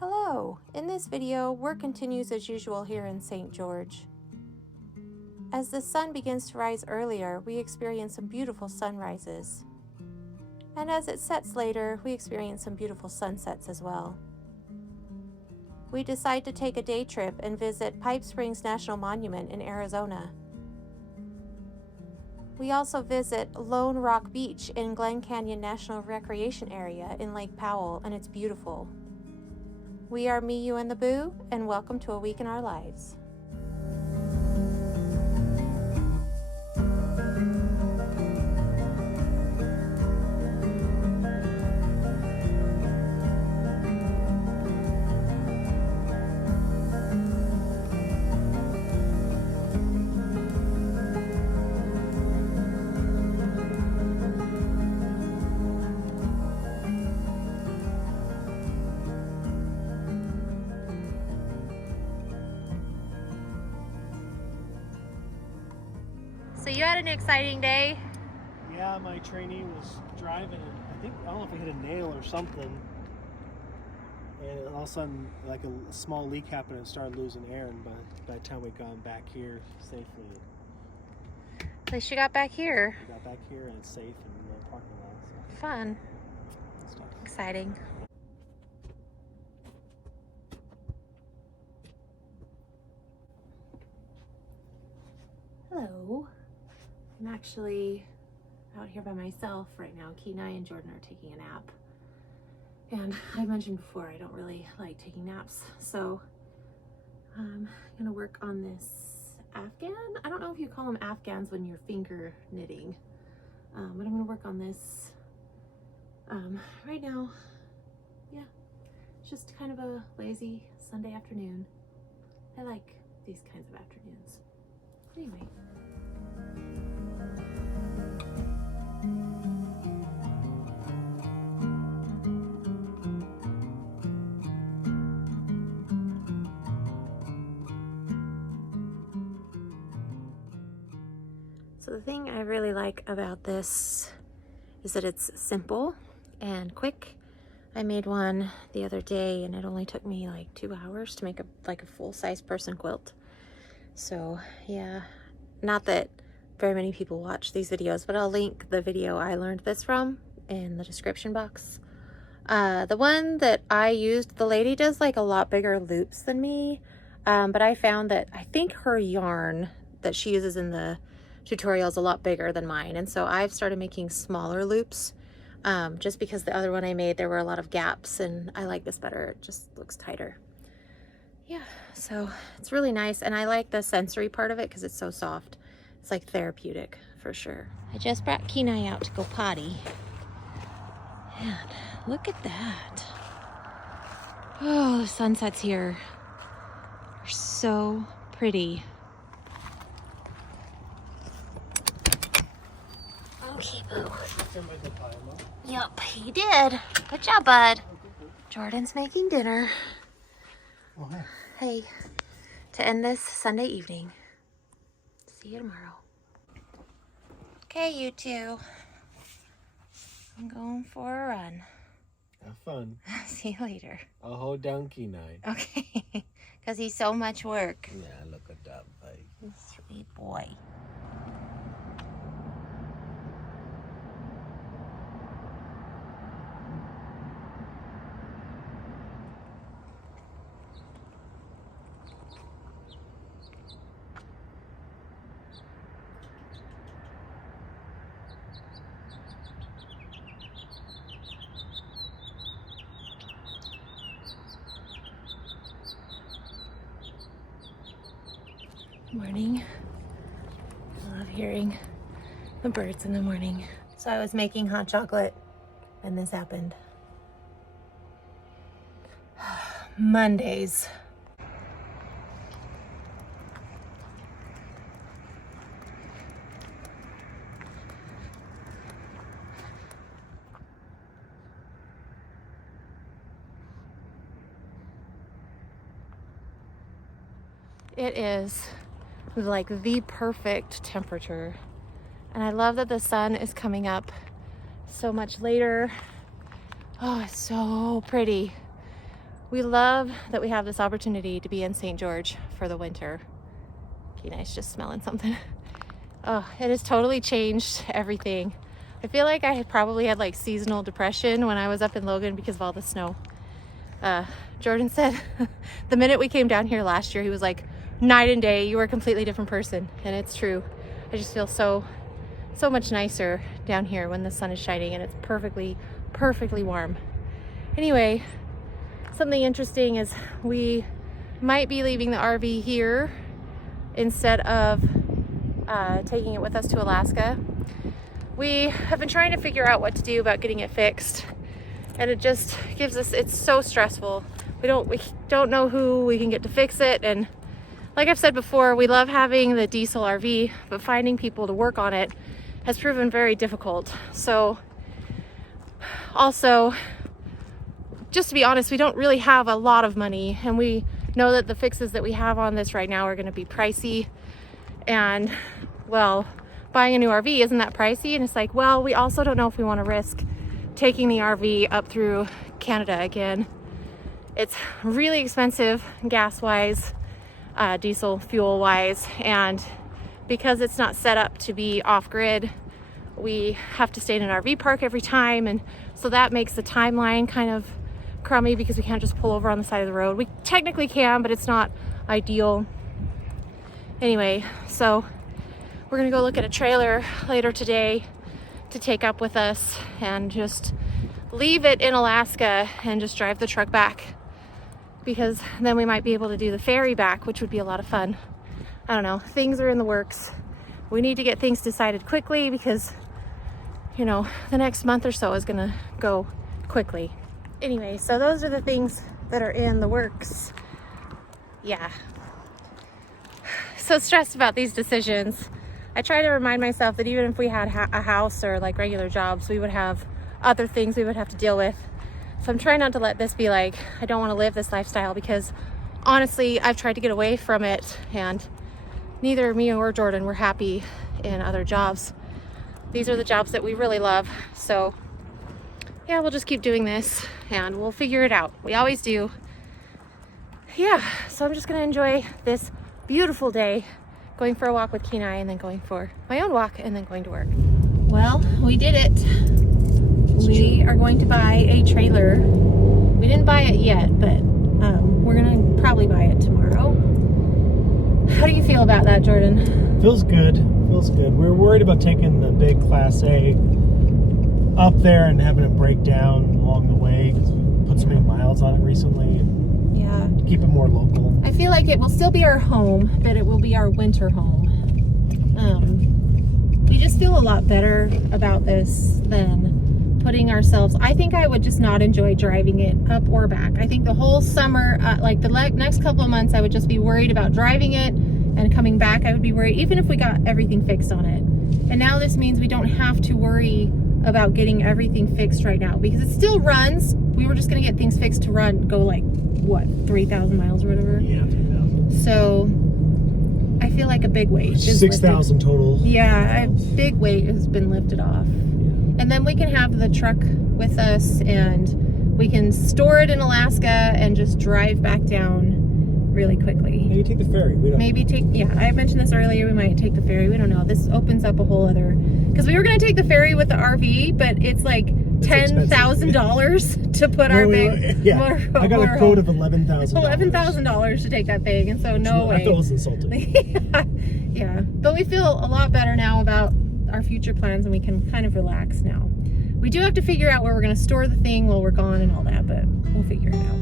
Hello! In this video, work continues as usual here in St. George. As the sun begins to rise earlier, we experience some beautiful sunrises. And as it sets later, we experience some beautiful sunsets as well. We decide to take a day trip and visit Pipe Springs National Monument in Arizona. We also visit Lone Rock Beach in Glen Canyon National Recreation Area in Lake Powell, and it's beautiful. We are Me, You, and the Boo, and welcome to A Week in Our Lives. So you had an exciting day? Yeah, my trainee was driving and I don't know if he hit a nail or something. And all of a sudden, like a small leak happened and started losing air. And by the time we got back here safely, At least you got back here. we got back here and it's safe in the parking lot. So Fun. stuff. Exciting. Hello. I'm actually out here by myself right now. Kenai and Jordan are taking a nap. And I mentioned before, I don't really like taking naps. So I'm gonna work on this Afghan. I don't know if you call them Afghans when you're finger knitting. But I'm gonna work on this right now. Yeah, it's just kind of a lazy Sunday afternoon. I like these kinds of afternoons. Anyway. So the thing I really like about this is that it's simple and quick. I made one the other day and it only took me like 2 hours to make a full-size person quilt. So yeah, not that very many people watch these videos, but I'll link the video I learned this from in the description box. The one that I used, the lady does like a lot bigger loops than me, but I found that I think her yarn that she uses in the tutorial is a lot bigger than mine, and so I've started making smaller loops just because the other one I made, there were a lot of gaps, and I like this better. It just looks tighter. Yeah, so it's really nice, and I like the sensory part of it because it's so soft. It's like therapeutic for sure. I just brought Kenai out to go potty, and look at that. Oh, the sunsets here are so pretty. Okay, boo. Yup, he did. Good job, bud. Jordan's making dinner. Oh, hey. Hey, to end this Sunday evening. See you tomorrow. Okay, you two. I'm going for a run. Have fun. See you later. I'll hold down Kenai. Okay, because he's so much work. Yeah, look at that face. Sweet boy. Morning. I love hearing the birds in the morning. So I was making hot chocolate and this happened. Mondays. It is like the perfect temperature. And I love that the sun is coming up so much later. Oh, it's so pretty. We love that we have this opportunity to be in St. George for the winter. Kenai's just smelling something. Oh, it has totally changed everything. I feel like I had probably had like seasonal depression when I was up in Logan because of all the snow. Jordan said the minute we came down here last year, he was like, night and day, you were a completely different person. And it's true. I just feel so much nicer down here when the sun is shining and it's perfectly warm. Anyway, something interesting is we might be leaving the RV here instead of taking it with us to Alaska. We have been trying to figure out what to do about getting it fixed, and it just gives us, it's so stressful. We don't know who we can get to fix it, and like I've said before, we love having the diesel RV, but finding people to work on it has proven very difficult. So also, just to be honest, we don't really have a lot of money, and we know that the fixes that we have on this right now are going to be pricey, and well, buying a new RV isn't that pricey. And it's like, well, we also don't know if we want to risk taking the RV up through Canada again. It's really expensive gas wise, diesel fuel wise, and because it's not set up to be off grid, we have to stay in an RV park every time, and so that makes the timeline kind of crummy because we can't just pull over on the side of the road. We technically can, but it's not ideal. Anyway, so we're gonna go look at a trailer later today to take up with us and just leave it in Alaska and just drive the truck back, because then we might be able to do the ferry back, which would be a lot of fun. I don't know, things are in the works. We need to get things decided quickly because, you know, the next month or so is gonna go quickly. Anyway, so those are the things that are in the works. Yeah. So stressed about these decisions. I try to remind myself that even if we had a house or like regular jobs, we would have other things we would have to deal with. So I'm trying not to let this be like, I don't want to live this lifestyle, because honestly, I've tried to get away from it, and neither me or Jordan were happy in other jobs. These are the jobs that we really love. So yeah, we'll just keep doing this and we'll figure it out. We always do. Yeah, so I'm just gonna enjoy this beautiful day, going for a walk with Kenai and then going for my own walk and then going to work. Well, we did it. We are going to buy a trailer. We didn't buy it yet, but we're gonna probably buy it tomorrow. How do you feel about that, Jordan? Feels good. Feels good. We were worried about taking the big Class A up there and having it break down along the way because we put so many miles on it recently. Yeah. To keep it more local. I feel like it will still be our home, but it will be our winter home. We just feel a lot better about this than putting ourselves. I think I would just not enjoy driving it up or back. I think the whole summer, like the next couple of months, I would just be worried about driving it, and coming back I would be worried, even if we got everything fixed on it. And now this means we don't have to worry about getting everything fixed right now, because it still runs. We were just going to get things fixed to go like, what, 3,000 miles or whatever? Yeah, 3,000. So I feel like a big weight is 6,000 total. Yeah, a big weight has been lifted off. Yeah. And then we can have the truck with us, and we can store it in Alaska and just drive back down really quickly. Maybe take the ferry. We don't Maybe take, yeah, I mentioned this earlier, we might take the ferry. We don't know. This opens up a whole other, because we were going to take the ferry with the RV, but it's like $10,000 to put our big yeah. I got a quote of $11,000. $11,000 to take that thing, and so no way. I thought it was insulting. Yeah, but we feel a lot better now about our future plans, and we can kind of relax now. We do have to figure out where we're going to store the thing while we're gone and all that, but we'll figure it out.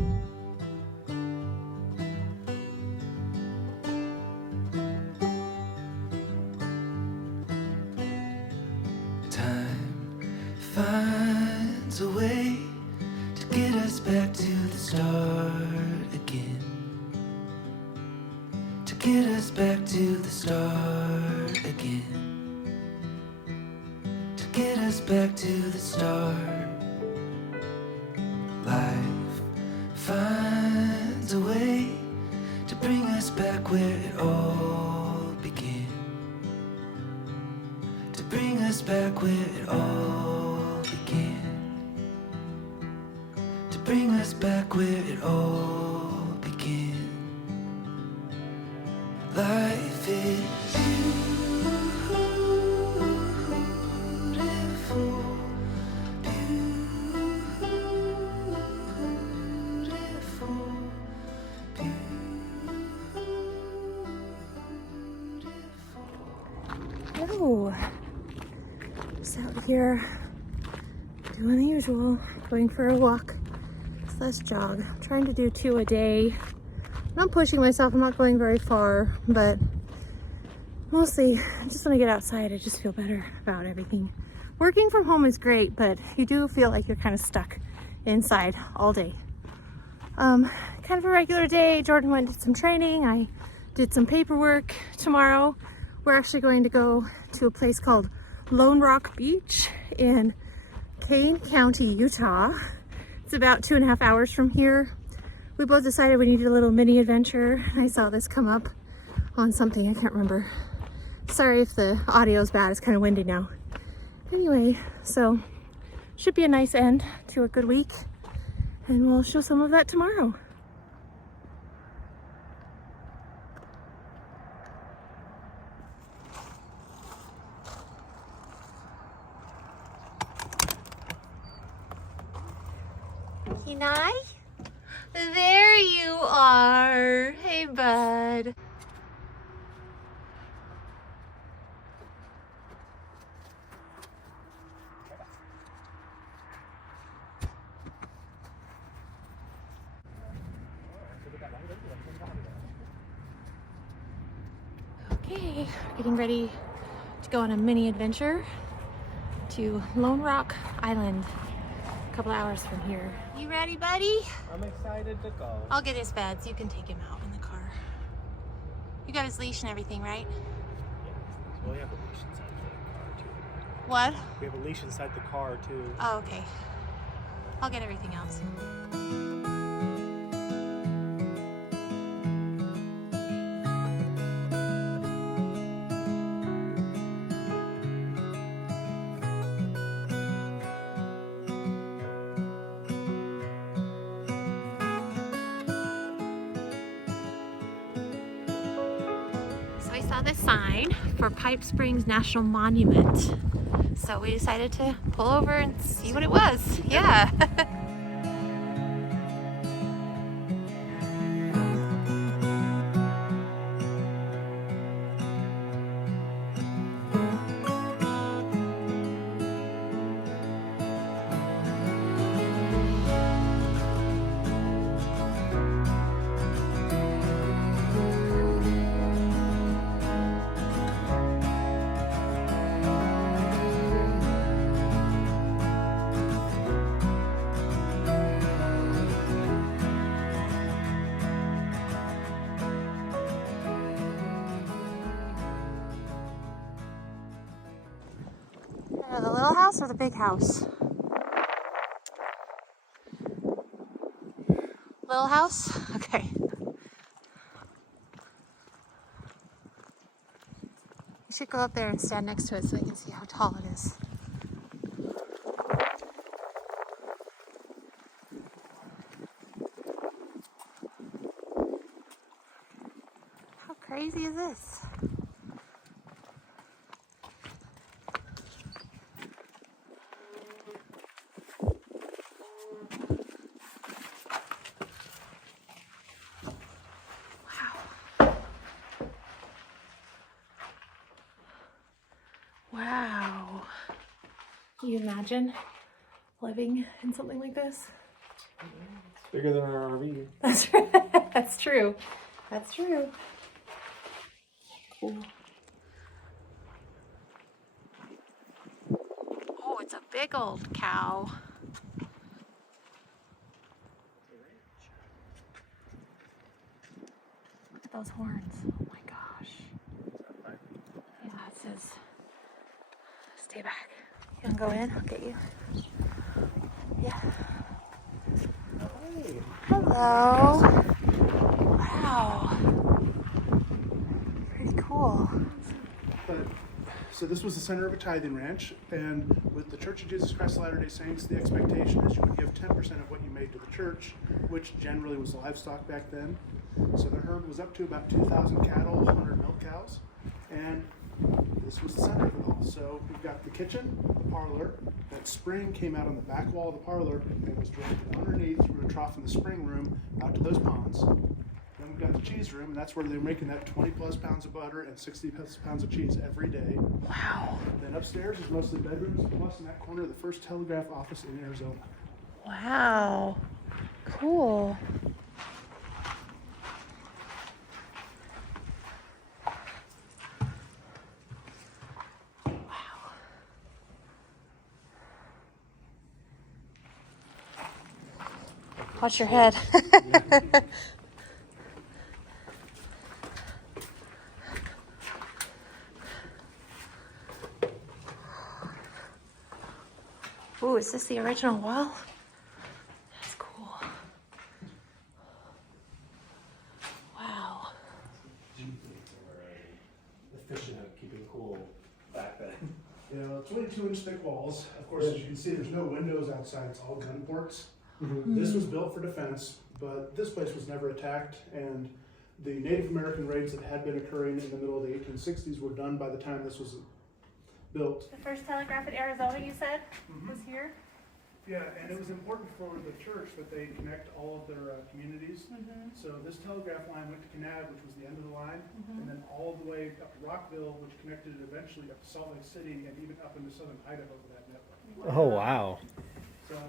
Finds a way to get us back to the start again. To get us back to the start again. To get us back to the start. Life finds a way to bring us back where it all began. To bring us back where it all began. To bring us back where it all began. Life is beautiful, Hello. Just out here doing the usual, going for a walk. Let's jog. I'm trying to do 2 a day. I'm not pushing myself, I'm not going very far, but mostly I just want to get outside. I just feel better about everything. Working from home is great, but you do feel like you're kind of stuck inside all day. Kind of a regular day. Jordan went and did some training. I did some paperwork. Tomorrow we're actually going to go to a place called Lone Rock Beach in Kane County, Utah. It's about 2.5 hours from here. We both decided we needed a little mini adventure. I saw this come up on something, I can't remember. Sorry if the audio is bad, it's kind of windy now. Anyway, so should be a nice end to a good week, and we'll show some of that tomorrow. Kenai? There you are. Hey, bud. Okay, we're getting ready to go on a mini adventure to Lone Rock Island. A couple hours from here. You ready, buddy? I'm excited to go. I'll get his beds. You can take him out in the car. You got his leash and everything, right? Well, we have a leash inside the car too. What? We have a leash inside the car too. Oh, okay. I'll get everything else. We saw this sign for Pipe Springs National Monument, so we decided to pull over and see what it was. Yeah. The little house or the big house? Little house? Okay. We should go up there and stand next to it so we can see how tall it is. How crazy is this? Wow. Can you imagine living in something like this? It's bigger than our RV. That's right. That's true. That's true. Cool. Oh, it's a big old cow. Look at those horns. Oh my gosh. Yeah, it says, stay back. You wanna go in? I'll get you. Yeah. Hey. Hello. Wow. Pretty cool. But So this was the center of a tithing ranch, and with the Church of Jesus Christ of Latter-day Saints, the expectation is you would give 10% of what you made to the church, which generally was livestock back then. So the herd was up to about 2,000 cattle, 100 milk cows, and this was the center of it all. So we've got the kitchen, the parlor. That spring came out on the back wall of the parlor and was directed underneath through a trough in the spring room out to those ponds. Then we've got the cheese room, and that's where they're making that 20 plus pounds of butter and 60 plus pounds of cheese every day. Wow. Then upstairs is mostly bedrooms, plus in that corner the first telegraph office in Arizona. Wow. Cool. Watch your head. Ooh, is this the original wall? That's cool. Wow. Efficient at keeping cool back then. You know, 22-inch thick walls. Of course, as you can see, there's no windows outside. It's all gun ports. This was built for defense, but this place was never attacked, and the Native American raids that had been occurring in the middle of the 1860s were done by the time this was built. The first telegraph in Arizona, you said, was here? Yeah, and it was important for the church that they connect all of their communities. So this telegraph line went to Kanab, which was the end of the line, and then all the way up to Rockville, which connected it eventually up to Salt Lake City and even up into southern Idaho for that network. Oh, wow. So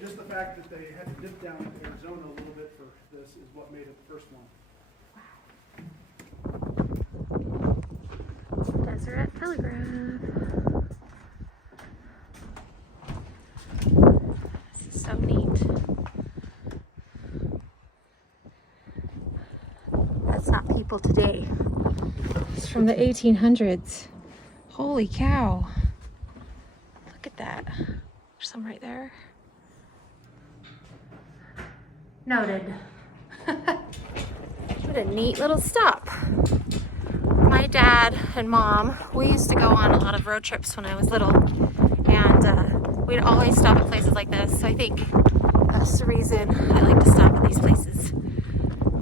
just the fact that they had to dip down to Arizona a little bit for this is what made it the first one. Deseret Telegraph. This is so neat. That's not people today. It's from the 1800s. Holy cow. Look at that. There's some right there. Noted. What a neat little stop. My dad and mom, we used to go on a lot of road trips when I was little, and we'd always stop at places like this. So I think that's the reason I like to stop at these places.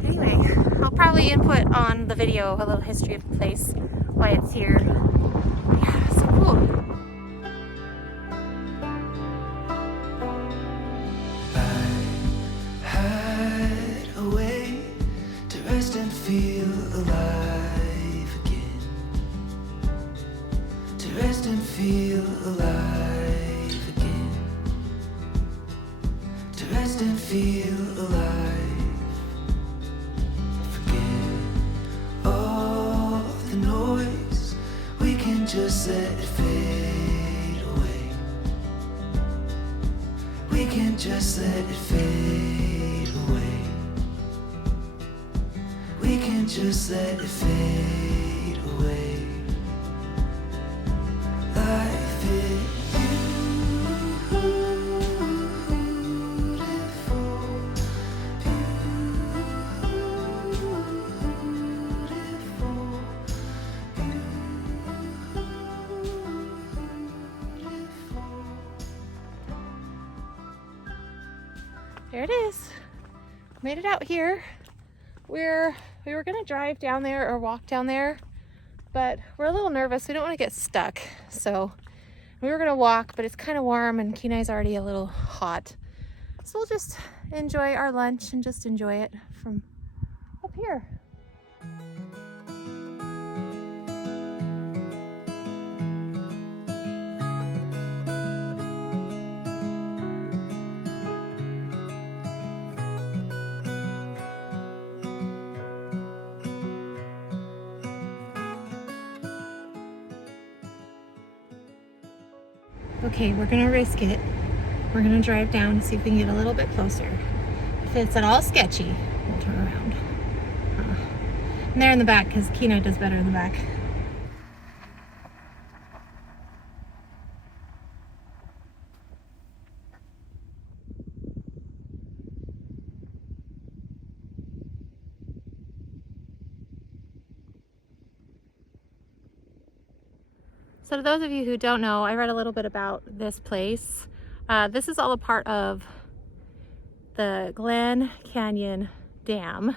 Anyway, I'll probably input on the video a little history of the place, why it's here. Yeah, so cool. Hide away to rest and feel alive again. To rest and feel alive again. To rest and feel alive. Forget all the noise. We can just let it fade away. We can just let it fade away. We can just let it fade away. Life is There it is. Made it out here. We were gonna drive down there or walk down there, but we're a little nervous. We don't want to get stuck. So we were gonna walk, but it's kind of warm and Kenai's already a little hot. So we'll just enjoy our lunch and just enjoy it from up here. Okay, we're gonna risk it. We're gonna drive down and see if we can get a little bit closer. If it's at all sketchy, we'll turn around. And they're in the back because Kenai does better in the back. So to those of you who don't know, I read a little bit about this place. This is all a part of the Glen Canyon Dam.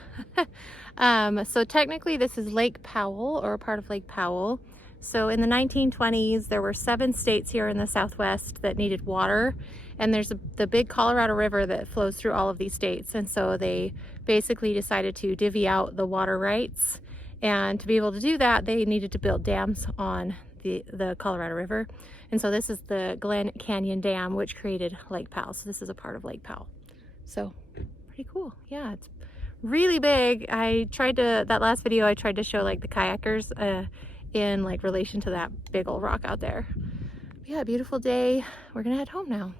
So technically this is Lake Powell, or a part of Lake Powell. So in the 1920s, there were 7 states here in the Southwest that needed water. And there's the big Colorado River that flows through all of these states. And so they basically decided to divvy out the water rights. And to be able to do that, they needed to build dams on the Colorado River. And so this is the Glen Canyon Dam, which created Lake Powell. So this is a part of Lake Powell. So pretty cool. Yeah, it's really big. That last video I tried to show like the kayakers in like relation to that big old rock out there. But yeah, beautiful day. We're gonna head home now.